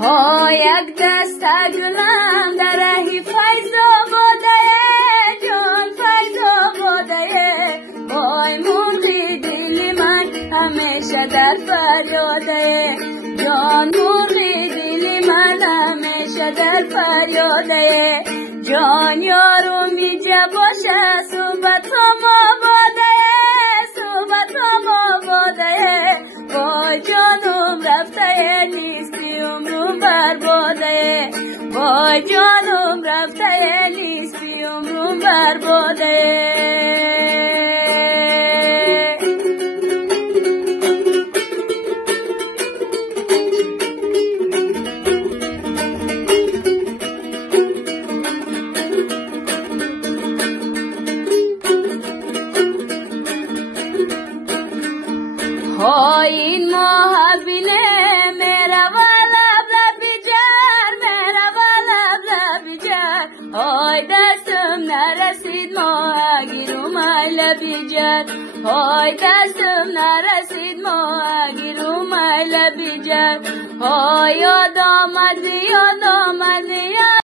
ها یک دست گلم در رهی فیض آباده جان فیض آباده وای مرغی دل من همیشه در فریاده جان مرغی دل من همیشه در فریاده جان یارو میجه باشه صحبتم آباده صحبتم آباده وای جانم رفته نیستی عمرم برباده وای جانم رفته نیستی عمرم برباده این محبینه میرا والا بجار میرا والا بجار های دستم نرسید ماهگیرم ایلا بجار های دستم نرسید ماهگیرم ایلا بجار های یاد آمد